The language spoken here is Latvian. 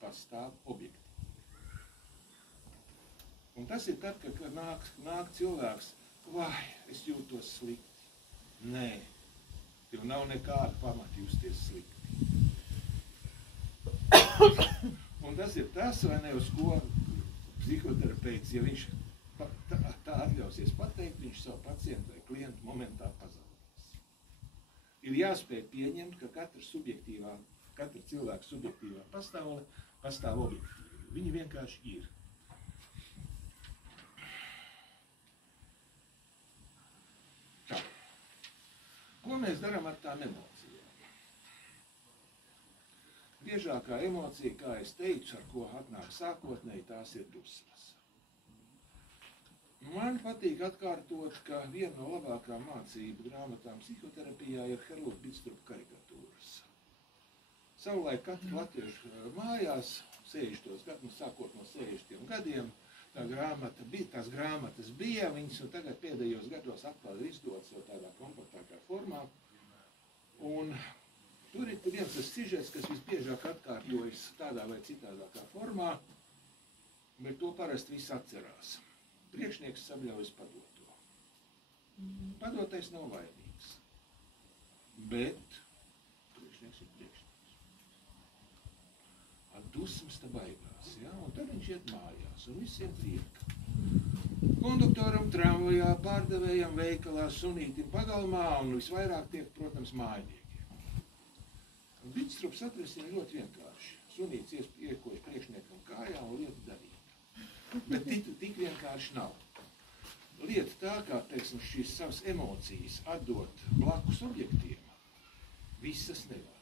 pastāv objektīvi. Un tas ir tad, kad nāk cilvēks, vai, es jūtos slikti. Nē, tev nav nekāda pamata justies slikti. Un tas ir tas, vai ne, uz ko psihoterapeits, ja viņš tā atļausies pateikt, viņš savu pacientu vai klientu momentā pazaudīs. Ir jāspēj pieņemt, ka katra cilvēka subjektīvā pasaule pastāv objektīvi. Viņi vienkārši ir. Tā. Ko mēs darām ar tām emocijām? Biežākā emocija, kā es teicu, ar ko atnāk sākotnēji, tās ir dusmas. Man patīk atkārtot, ka viena no labākām mācību grāmatām psihoterapijā ir Herlūta Bitstrupa karikatūras. Savulaik katru latviešu mājās, 60. gadus, sākot no 60. gadiem, tās grāmatas bija, viņas tagad pēdējos gados atkal ir izdotas jau tādā kompaktākā formā. Un tur ir viens tas sižets, kas visbiežāk atkārtojas tādā vai citādākā formā, bet to parasti viss atcerās. Priekšnieks sabļaujas padoto. Padotais nav vainīgs, bet priekšnieks ir priekšnieks. Dusmas te baigās, ja? Un tad viņš iet mājās, un visiem prieka. Konduktoram tramvajā, pārdevējam veikalā, sunītim pagalmā, un visvairāk tiek, protams, mājniekiem. Bitstrups atrisina ļoti vienkārši. Sunīts iekojas priekšniekam kājā un lieta darīta. Bet tik vienkārši nav. Lieta tā, kā, teiksim, šīs savas emocijas atdot blakus objektiem, visas nevar.